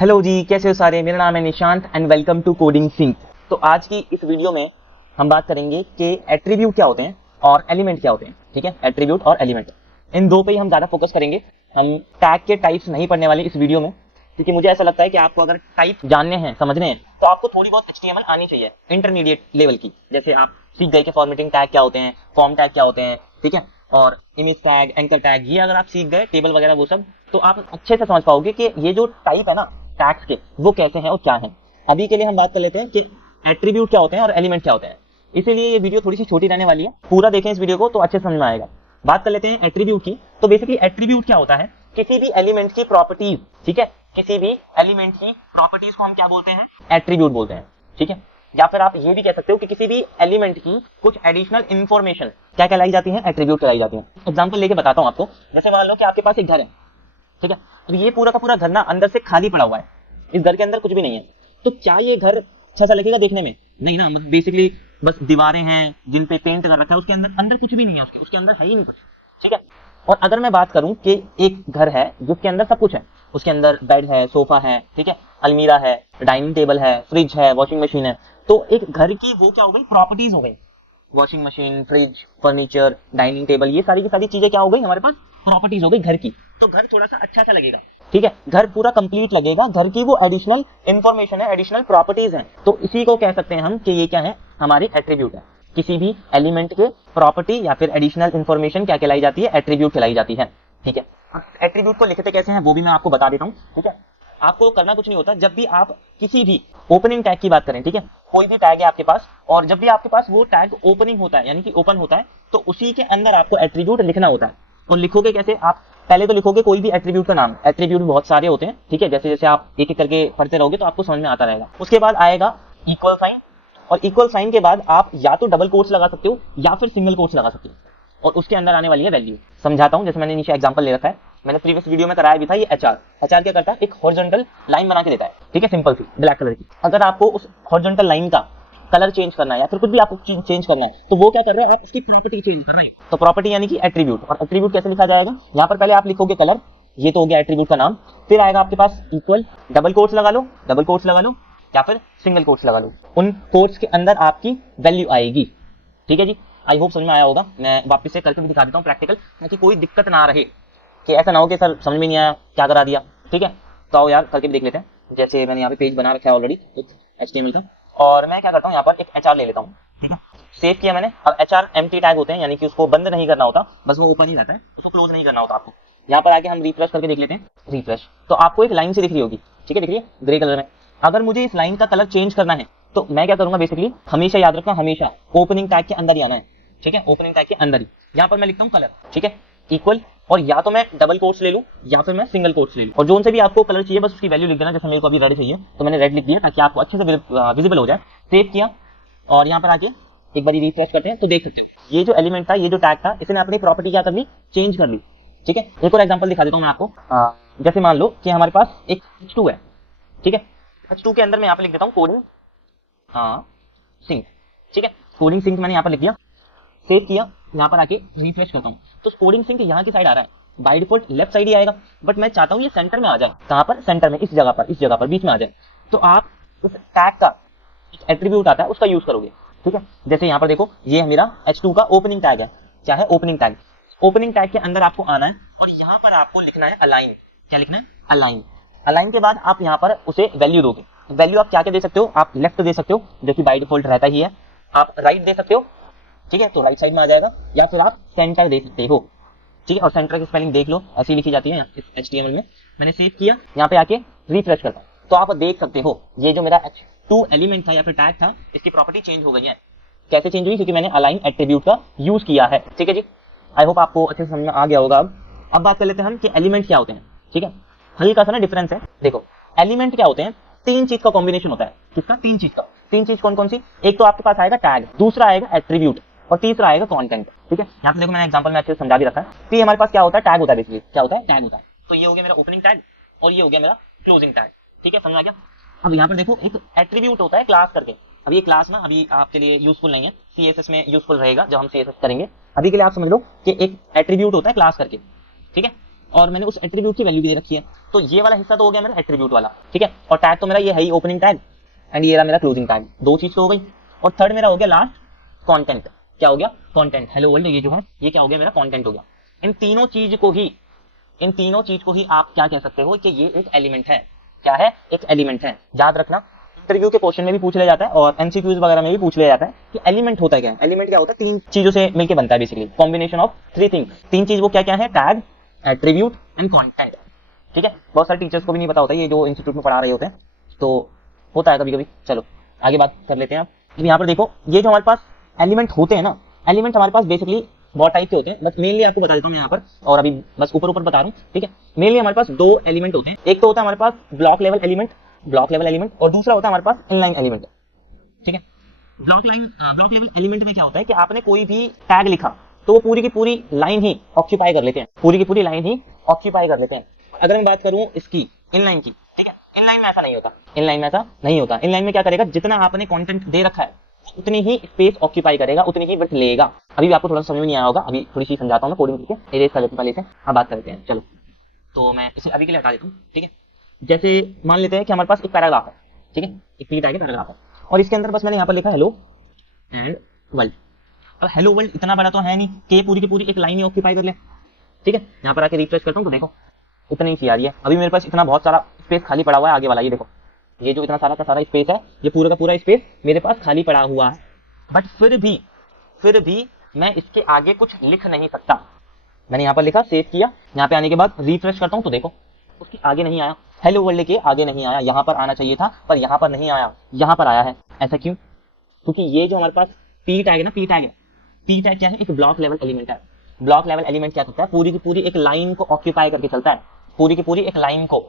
Hello जी, कैसे हो सारे। मेरा नाम है Nishant and welcome to coding sync. तो आज की इस वीडियो में हम बात करेंगे कि एट्रीब्यूट क्या होते हैं और एलिमेंट क्या होते हैं। ठीक है, एट्रीब्यूट और एलिमेंट, इन दो पे ही हम ज्यादा फोकस करेंगे। हम टैग के टाइप्स नहीं पढ़ने वाले इस वीडियो में, क्योंकि मुझे ऐसा लगता है कि आपको अगर टाइप जानने हैं, समझने हैं, तो आपको थोड़ी बहुत HTML आनी चाहिए इंटरमीडिएट लेवल की। जैसे आप सीख गए कि फॉर्मेटिंग टैग क्या होते हैं, फॉर्म टैग क्या होते हैं, ठीक है, और इमेज टैग, एंकर टैग, ये अगर आप सीख गए, टेबल वगैरह वो सब, तो आप अच्छे से समझ पाओगे कि ये जो टाइप है ना टैग्स के, वो कैसे हैं और क्या हैं। अभी के लिए हम बात कर लेते हैं कि एट्रीब्यूट क्या होते हैं और एलिमेंट क्या होते हैं। इसीलिए ये वीडियो थोड़ी सी छोटी रहने वाली है, पूरा देखें इस वीडियो को तो अच्छे समझ में आएगा। बात कर लेते हैं एट्रीब्यूट की। तो बेसिकली एट्रीब्यूट क्या होता है, किसी भी एलिमेंट की प्रॉपर्टीज, ठीक है, किसी भी एलिमेंट की प्रॉपर्टीज को हम क्या बोलते हैं, एट्रीब्यूट बोलते हैं। ठीक है, या फिर आप ये भी कह सकते हो कि किसी भी एलिमेंट की कुछ एडिशनल इंफॉर्मेशन क्या कहलाई जाती है, एट्रीब्यूट कहलाई जाती है। एग्जांपल लेके बताता हूं आपको। जैसे मान लो कि आपके पास एक घर है, ठीक है, तो ये पूरा का पूरा घर ना अंदर से खाली पड़ा हुआ है, इस घर के अंदर कुछ भी नहीं है। तो क्या ये घर अच्छा सा लगेगा देखने में? नहीं ना, मतलब बेसिकली बस दीवारें हैं जिन पे पेंट कर रखा है, उसके अंदर अंदर कुछ भी नहीं है, उसके अंदर है ही नहीं कुछ। ठीक है, और अगर मैं बात करूं कि एक घर है जिसके अंदर सब कुछ है, उसके अंदर बेड है, सोफा है, ठीक है, अलमीरा है, डाइनिंग टेबल है, फ्रिज है, वॉशिंग मशीन है, तो एक घर की वो क्या हो गई, प्रॉपर्टीज हो गई। Washing machine, fridge, furniture, dining table, ये सारी की सारी चीजें क्या हो गई, हमारे पास प्रॉपर्टीज हो गई घर की। तो घर थोड़ा सा अच्छा सा लगेगा, ठीक है, घर पूरा कंप्लीट लगेगा, घर की वो एडिशनल इंफॉर्मेशन है, एडिशनल प्रॉपर्टीज हैं। तो इसी को कह सकते हैं हम कि ये क्या है, हमारी एट्रीब्यूट है। किसी भी एलिमेंट के प्रॉपर्टी या फिर एडिशनल इंफॉर्मेशन क्या कहलाई जाती है, एट्रीब्यूट कहलाई जाती है। ठीक है, एट्रीब्यूट को लिखते कैसे हैं वो भी मैं आपको बता देता हूँ। ठीक है, आपको करना कुछ नहीं होता। जब भी आप किसी भी ओपनिंग टैग की बात करें, ठीक है, कोई भी टैग है आपके पास, और जब भी आपके पास वो टैग ओपनिंग होता है, यानी कि ओपन होता है, तो उसी के अंदर आपको एट्रीब्यूट लिखना होता है। और लिखोगे कैसे? आप पहले तो लिखोगे कोई भी एट्रीब्यूट का नाम। एट्रीब्यूट बहुत सारे होते हैं, ठीक है, जैसे जैसे आप एक एक करके पढ़ते रहोगे तो आपको समझ में आता रहेगा। उसके बाद आएगा इक्वल साइन, और इक्वल साइन के बाद आप या तो डबल कोट्स लगा सकते हो या फिर सिंगल कोट्स लगा सकते हो, और उसके अंदर आने वाली है वैल्यू। समझाता हूं, जैसे मैंने नीचे एग्जांपल ले रखा है, मैंने प्रीवियस वीडियो में कराया भी था। ये एचआर क्या करता है, एक हॉरिजॉन्टल लाइन बना के देता है, ठीक है, सिंपल सी ब्लैक कलर की। अगर आपको उस हॉरिजॉन्टल लाइन का कलर चेंज करना है या फिर कुछ भी आपको चेंज करना है, तो वो क्या कर रहे हो, आप उसकी प्रॉपर्टी चेंज कर रहे हो। तो प्रॉपर्टी यानी कि एट्रीब्यूट। और एट्रीब्यूट कैसे लिखा जाएगा, यहाँ पर पहले आप लिखोगे कलर, ये तो हो गया एट्रीब्यूट का नाम। फिर आएगा आपके पास इक्वल, डबल कोट्स लगा लो, या फिर सिंगल कोट्स लगा लो। उन कोट्स के अंदर आपकी वैल्यू आएगी। ठीक है जी, आई होप समझ में आया होगा। मैं वापस से करके भी दिखा देता हूँ प्रैक्टिकल, ताकि कोई दिक्कत ना रहे, कि ऐसा ना हो कि सर समझ में नहीं आया, क्या करा दिया। ठीक है, तो आओ यार करके भी देख लेते हैं। जैसे मैंने यहाँ पे पेज बना रखा है ऑलरेडी एक HTML का, और मैं क्या करता हूँ, यहाँ पर एक HR ले लेता हूँ। ठीक है, सेव किया मैंने। अब HR एम्प्टी टैग होते हैं, यानी कि उसको बंद नहीं करना होता, बस वो ओपन ही रहता है, उसको क्लोज नहीं करना होता आपको। यहाँ पर आके हम रिफ्रेश करके देख लेते हैं। रिफ्रेश, तो आपको एक लाइन से दिख रही होगी, ठीक है, दिख रही है ग्रे कलर में। अगर मुझे इस लाइन का कलर चेंज करना है तो मैं क्या करूंगा, बेसिकली हमेशा याद रखना, हमेशा ओपनिंग टैग के अंदर ही आना है। ठीक है, ओपनिंग टैग के अंदर ही। यहाँ पर मैं लिखता हूँ कलर, ठीक है, इक्वल, और या तो मैं डबल कोट्स ले लूं या फिर मैं सिंगल कोट्स ले लूं, और जोन से भी आपको कलर चाहिए बस उसकी वैल्यू लिख देना। जैसे मेरे को अभी रेड चाहिए तो मैंने रेड लिख दिया, ताकि आपको अच्छे से विजिबल हो जाए। सेव किया, और यहाँ पर आके एक बार रिफ्रेश करते हैं तो देख सकते हो ये जो एलिमेंट था, ये जो टैग था, इसने अपनी प्रॉपर्टी क्या कर ली, चेंज कर ली। ठीक है, एक और एग्जांपल दिखा देता हूँ मैं आपको। जैसे मान लो कि हमारे पास एक H2 है, ठीक है, H2 के अंदर मैं यहाँ पर लिख देता हूँ कोडिंग सिंक। ठीक है, कोडिंग सिंक मैंने यहाँ पर लिख दिया, सेव किया, यहाँ पर आके रिफ्रेश करता हूँ तो कोडिंग सिंक यहाँ की साइड आ रहा है। बाय डिफॉल्ट लेफ्ट साइड ही आएगा, बट मैं चाहता हूँ ये सेंटर में आ जाए। कहाँ पर? सेंटर में, इस जगह पर बीच में आ जाए। तो आप उस टैग का एट्रीब्यूट आता है उसका यूज करोगे। ठीक है, जैसे यहाँ पर देखो, ये मेरा H2 का ओपनिंग टैग है। क्या है? Opening tag. ओपनिंग टैग के अंदर आपको आना है और यहाँ पर आपको लिखना है अलाइन। क्या लिखना है? अलाइन। अलाइन के बाद आप यहाँ पर उसे वैल्यू दोगे। वैल्यू आप क्या क्या दे सकते हो, आप लेफ्ट दे सकते हो जो कि बाय डिफॉल्ट रहता ही है, आप राइट दे सकते हो, ठीक है, तो राइट साइड में आ जाएगा, या फिर आप सेंटर दे सकते हो। ठीक है, और सेंटर की स्पेलिंग देख लो, ऐसी लिखी जाती है इस HTML में। मैंने सेव किया, यहाँ पे आके रिफ्रेश करता हूँ तो आप देख सकते हो ये जो मेरा H2 एलिमेंट था या फिर टैग था, इसकी प्रॉपर्टी चेंज हो गई है। कैसे चेंज हुई? क्योंकि मैंने अलाइन एट्रीब्यूट का यूज किया है। ठीक है जी, आई होप आपको अच्छे से समझ में आ गया होगा। अब बात कर लेते हैं हम कि एलिमेंट क्या होते हैं। ठीक है, हल्का सा ना डिफरेंस है। देखो, एलिमेंट क्या होते हैं, तीन चीज का कॉम्बिनेशन होता है। किसका? तीन चीज का। तीन चीज कौन कौन सी? एक तो आपके पास आएगा टैग, दूसरा आएगा एट्रीब्यूट, और तीसरा आएगा कंटेंट। ठीक है, यहाँ पे देखो मैंने एग्जांपल में अच्छे से समझा भी रखा है। तो ये हमारे पास क्या होता है, टैग होता है। बेसिकली क्या होता है? टैग होता है। तो ये हो गया मेरा ओपनिंग टैग और ये हो गया मेरा क्लोजिंग टैग। ठीक है, समझ आ गया। अब यहाँ पर देखो एक एट्रीब्यूट होता है क्लास करके। अब ये क्लास ना अभी आपके लिए यूजफुल नहीं है, CSS में यूजफुल रहेगा जब हम CSS करेंगे। अभी के लिए आप समझ लो कि एक एट्रीब्यूट होता है क्लास करके। ठीक है, और मैंने उस एट्रीब्यूट की वैल्यू भी दे रखी है। तो ये वाला हिस्सा तो हो गया मेरा एट्रीब्यूट वाला, ठीक है। और टैग तो मेरा ये है ही, ओपनिंग टैग, एंड ये रहा मेरा क्लोजिंग टैग। दो चीज तो हो गई। और थर्ड मेरा हो गया लास्ट कंटेंट। क्या हो गया? कंटेंट। हेलो वर्ल्ड ये जो है ये क्या हो गया? मेरा कंटेंट हो गया। इन तीनों चीज को ही आप क्या कह सकते हो कि ये एक एलिमेंट है। क्या है? एक एलिमेंट है। याद रखना, इंटरव्यू के क्वेश्चन में भी पूछ लिया जाता है और एमसीक्यूज वगैरह में भी पूछ लिया जाता है कि एलिमेंट होता है क्या है। एलिमेंट क्या होता है? तीन चीजों से मिलकर बनता है, basically combination of three things. तीन चीज वो क्या क्या है? टैग, एट्रीब्यूट एंड कंटेंट, ठीक है। बहुत सारे टीचर्स को भी नहीं पता होता है, ये जो इंस्टीट्यूट में पढ़ा रहे होते हैं, तो होता है कभी कभी। चलो आगे बात कर लेते हैं। अब यहाँ पर देखो, ये जो हमारे पास एलिमेंट होते हैं ना, एलिमेंट हमारे पास बेसिकली बहुत टाइप के होते हैं, बस मेनली आपको बता देता हूँ मैं यहाँ पर, और अभी बस ऊपर ऊपर बता रहा हूँ, ठीक है। मेनली हमारे पास दो एलिमेंट होते हैं। एक तो होता है हमारे पास ब्लॉक लेवल एलिमेंट, और दूसरा होता है हमारे पास इनलाइन एलिमेंट, ठीक है। ब्लॉक लेवल एलिमेंट में क्या होता है कि आपने कोई भी टैग लिखा तो वो पूरी की पूरी लाइन ही ऑक्यूपाई कर लेते हैं, अगर मैं बात करूं इसकी इनलाइन की, ठीक है, इनलाइन में ऐसा नहीं होता। इनलाइन में क्या करेगा? जितना आपने कंटेंट दे रखा है उतनी ही स्पेस ऑक्यूपाई करेगा, उतनी ही विड्थ लेगा। अभी भी आपको थोड़ा समझ में नहीं आया होगा, अभी थोड़ी सी समझाता हूं मैं कोडिंग करके। इरेज कर लेते हैं पहले से, अब बात करते हैं। चलो तो मैं इसे अभी के लिए हटा देता हूं, ठीक है। जैसे मान लेते हैं कि हमारे पास एक पैराग्राफ है, ठीक है, एक पी टैग पैराग्राफ है, और इसके अंदर बस मैंने यहाँ पर लिखा हेलो एंड वर्ल्ड। अब हेलो वर्ल्ड इतना बड़ा तो है नहीं कि पूरी की पूरी एक लाइन ही ऑक्यूपाई कर ले, ठीक है। यहाँ पर आके रिफ्रेश करता हूँ तो देखो उतनी ही आ रही है। अभी मेरे पास इतना बहुत सारा स्पेस खाली पड़ा हुआ है आगे वाला, ये देखो, ये जो इतना सारा का सारा स्पेस है, ये पूरा का पूरा स्पेस मेरे पास खाली पड़ा हुआ है। बट फिर भी मैं इसके आगे कुछ लिख नहीं सकता। मैंने यहाँ पर लिखा, सेव किया, यहाँ पे आने के बाद रिफ्रेश करता हूँ तो देखो उसके आगे नहीं आया, हेलो वर्ल्ड के आगे नहीं आया। यहाँ पर आना चाहिए था पर यहाँ पर नहीं आया, यहाँ पर आया है। ऐसा क्यों? क्योंकि ये जो हमारे पास पी टैग है ना, पी टैग क्या है? एक ब्लॉक लेवल एलिमेंट है। ब्लॉक लेवल एलिमेंट क्या करता है? पूरी की पूरी एक लाइन को ऑक्यूपाई करके चलता है, पूरी की पूरी एक लाइन को।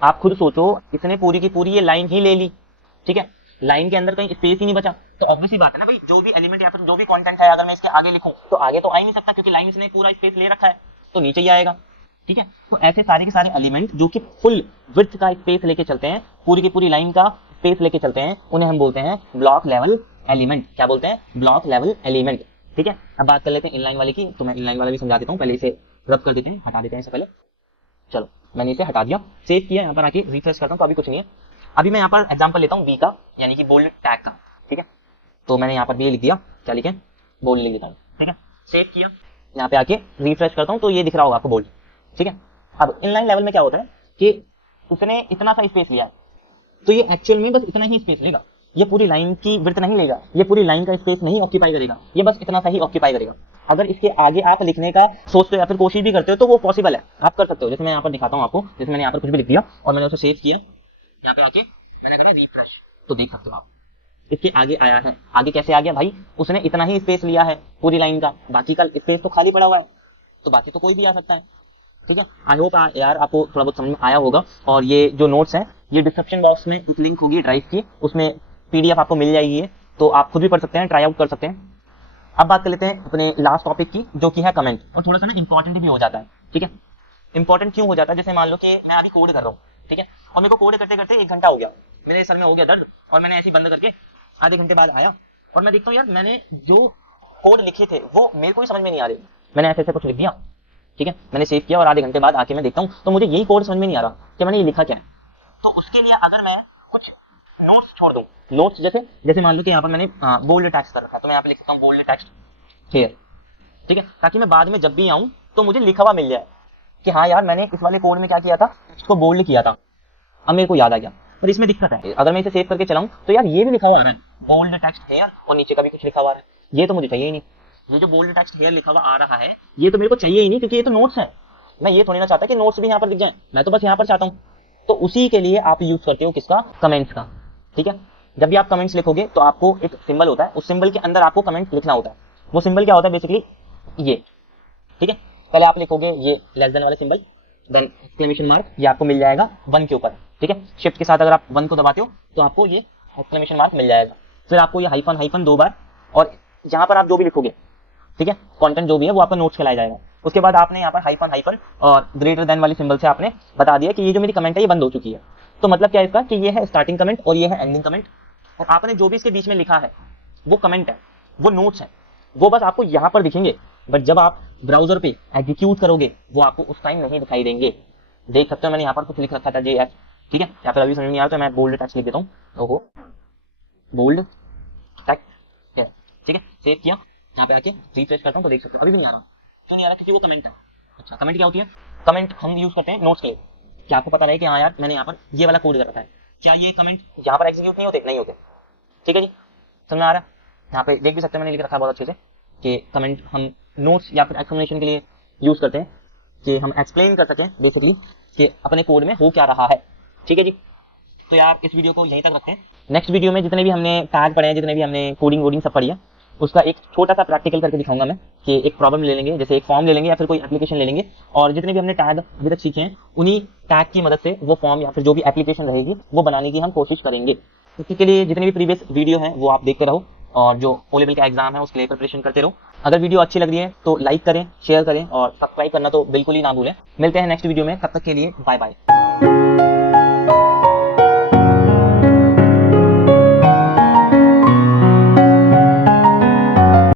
आप खुद सोचो, इसने पूरी की पूरी ये लाइन ही ले ली, ठीक है, लाइन के अंदर कहीं स्पेस ही नहीं बचा। तो ऑब्वियस ही बात है ना भाई, जो भी एलिमेंट या फिर जो भी कंटेंट है, अगर मैं इसके आगे लिखूं तो आगे तो आ ही नहीं सकता, क्योंकि लाइन इसने पूरा स्पेस ले रखा है, तो नीचे ही आएगा, ठीक है। तो ऐसे सारे के सारे एलिमेंट जो कि फुल विड्थ का स्पेस लेके चलते हैं, पूरी की पूरी लाइन का स्पेस लेके चलते हैं, उन्हें हम बोलते हैं ब्लॉक लेवल एलिमेंट। क्या बोलते हैं? ब्लॉक लेवल एलिमेंट, ठीक है। अब बात कर लेते हैं इनलाइन वाले की, तो मैं इनलाइन वाला भी समझा देता हूँ। पहले इसे रब कर देते हैं, हटा देते हैं इससे पहले। चलो मैंने इसे हटा दिया, सेव किया, यहाँ पर आके रिफ्रेश करता हूँ तो अभी कुछ नहीं है। अभी मैं यहाँ पर एग्जांपल लेता हूँ बी का, यानी कि बोल्ड टैग का, ठीक है। तो मैंने यहाँ पर भी लिख दिया, क्या लिखे? बोल्ड लिख देता हूँ, ठीक है। सेव किया, यहाँ पे आके रिफ्रेश करता हूँ तो ये दिख रहा होगा आपको बोल्ड, ठीक है। अब इनलाइन लेवल में क्या होता है कि उसने इतना सा स्पेस लिया है, तो ये एक्चुअल में बस इतना ही स्पेस लेगा, ये पूरी लाइन की विड्थ नहीं लेगा, ये पूरी लाइन का स्पेस नहीं ऑक्यूपाई करेगा, ये बस इतना सा ही ऑक्यूपाई करेगा। अगर इसके आगे आप लिखने का सोचते हो या फिर कोशिश भी करते हो तो वो पॉसिबल है, आप कर सकते हो। जैसे मैं यहाँ पर दिखाता हूँ आपको, जैसे मैंने यहाँ पर कुछ भी लिख दिया और मैंने उसे सेव किया, यहाँ पे आके मैंने करा रिफ्रेश, तो देख सकते हो आप इसके आगे आया है। आगे कैसे आ गया भाई? उसने इतना ही स्पेस लिया है पूरी लाइन का, बाकी का स्पेस तो खाली पड़ा हुआ है, तो बाकी तो कोई भी आ सकता है, ठीक है। आई होप यार आपको थोड़ा बहुत समझ में आया होगा। और ये जो नोट्स हैं ये डिस्क्रिप्शन बॉक्स में एक लिंक होगी ड्राइव की, उसमें पीडीएफ आपको मिल जाएगी, तो आप खुद भी पढ़ सकते हैं, ट्राई आउट कर सकते हैं। अब बात कर लेते हैं अपने लास्ट टॉपिक की, जो कि है कमेंट, और थोड़ा सा ना इंपॉर्टेंट भी हो जाता है, ठीक है। इंपॉर्टेंट क्यों हो जाता है? जैसे मान लो कि मैं अभी कोड कर रहा हूँ, ठीक है, और मेरे को कोड करते करते 1 घंटा हो गया, मेरे सर में हो गया दर्द, और मैंने ऐसे ही बंद करके आधे घंटे बाद आया और मैं देखता हूँ यार मैंने जो कोड लिखे थे वो मेरे को ही समझ में नहीं आ रहे, मैंने ऐसे कुछ लिख दिया, ठीक है, मैंने सेव किया और आधे घंटे बाद आके मैं देखता हूँ तो मुझे यही कोड समझ में नहीं आ रहा कि मैंने ये लिखा क्या है। तो उसके लिए अगर मैं कुछ नोट्स छोड़ दूं, नोट्स जैसे मान लो कि यहाँ पर मैंने बोल्ड टेक्स्ट कर रखा है, तो मैं यहाँ पे लिख सकता हूँ बोल्ड टेक्स्ट हियर, ठीक है, ताकि मैं बाद में जब भी आऊँ तो मुझे लिखा हुआ मिल जाए कि हाँ यार मैंने इस वाले कोड में क्या किया था, इसको बोल्ड किया था, अब मेरे को याद आ गया। और इसमें दिक्कत है, अगर मैं इसे सेव करके चलाऊं तो यार ये भी लिखा हुआ है बोल्ड टेक्स्ट हियर, और नीचे का भी कुछ लिखा हुआ है, ये तो मुझे चाहिए ही नहीं। ये जो बोल्ड टेक्स्ट हियर लिखा हुआ आ रहा है ये तो मेरे को चाहिए ही नहीं, क्योंकि ये तो नोट्स है। मैं ये थोड़ी ना चाहता कि नोट्स भी यहाँ पर दिख जाए, मैं तो बस यहाँ पर चाहता हूँ। तो उसी के लिए आप यूज करते हो किसका? कमेंट्स का, ठीक है। जब भी आप कमेंट्स लिखोगे तो आपको एक सिंबल होता है, उस सिंबल के अंदर आपको कमेंट लिखना होता है। वो सिंबल क्या होता है? बेसिकली ये, ठीक है। पहले आप लिखोगे ये लेस देन वाला सिंबल, देन एक्सक्लेमेशन मार्क, ये आपको मिल जाएगा 1 के ऊपर, ठीक है। शिफ्ट के साथ अगर आप 1 को दबाते हो तो आपको ये एक्सक्लेमेशन मार्क मिल जाएगा। फिर आपको ये हाइफन हाइफन 2 बार, और यहाँ पर आप जो भी लिखोगे, ठीक है, कंटेंट जो भी है वो आपका नोट्स कहलाया जाएगा। उसके बाद आपने यहाँ पर हाइफन हाइफन और ग्रेटर देन वाली सिंबल से आपने बता दिया कि ये जो मेरी कमेंट है ये बंद हो चुकी है। तो मतलब क्या है इसका? कि ये है स्टार्टिंग कमेंट और ये है एंडिंग कमेंट, और आपने जो भी इसके बीच में लिखा है वो कमेंट है, वो नोट्स है, वो बस आपको यहाँ पर दिखेंगे, बट जब आप ब्राउजर पे एग्जीक्यूट करोगे वो आपको उस टाइम नहीं दिखाई देंगे। देख सकते हो मैंने यहाँ पर कुछ लिख रखा था JS, ठीक है, यहाँ पर अभी समझ नहीं आ रहा तो मैं बोल्ड टेक्स्ट लिख देता हूँ। ओहो, बोल्ड टेक्स्ट, ठीक है, सेव किया, यहाँ पे आके रिफ्रेश करता हूँ तो देख सकते हो अभी भी नहीं आ रहा। क्यों नहीं आ रहा? क्योंकि वो कमेंट है। अच्छा, कमेंट क्या होती है? कमेंट हम यूज करते हैं नोट्स के लिए, क्या आपको पता रहे कि हाँ यार मैंने यहाँ पर ये वाला कोड कर रखा है, क्या ये कमेंट यहाँ पर एग्जीक्यूट नहीं होते? नहीं होते, ठीक है जी, समझ में आ रहा है? यहाँ पे देख भी सकते हैं मैंने लिख रखा है बहुत अच्छे से कि कमेंट हम नोट्स या फिर एक्सप्लेनेशन के लिए यूज करते हैं कि हम एक्सप्लेन कर सकें बेसिकली कि अपने कोड में हो क्या रहा है, ठीक है जी। तो यार इस वीडियो को यहीं तक रखते हैं। नेक्स्ट वीडियो में जितने भी हमने टैग पढ़े हैं, जितने भी हमने कोडिंग वोडिंग सब पढ़ी है, उसका एक छोटा सा प्रैक्टिकल करके दिखाऊंगा मैं कि एक प्रॉब्लम ले लेंगे, जैसे एक फॉर्म ले लेंगे या फिर कोई एप्लीकेशन ले लेंगे, और जितने भी हमने टैग अभी तक सीखे हैं उन्हीं टैग की मदद से वो फॉर्म या फिर जो भी एप्लीकेशन रहेगी वो बनाने की हम कोशिश करेंगे। इसके लिए जितने भी प्रीवियस वीडियो हैं वो आप देखते रहो, और जो ओ लेवल का एग्जाम है उसके लिए प्रिपरेशन करते रहो। अगर वीडियो अच्छी लग रही है तो लाइक करें, शेयर करें और सब्सक्राइब करना तो बिल्कुल ही ना भूलें। मिलते हैं नेक्स्ट वीडियो में, तब तक के लिए बाय बाय।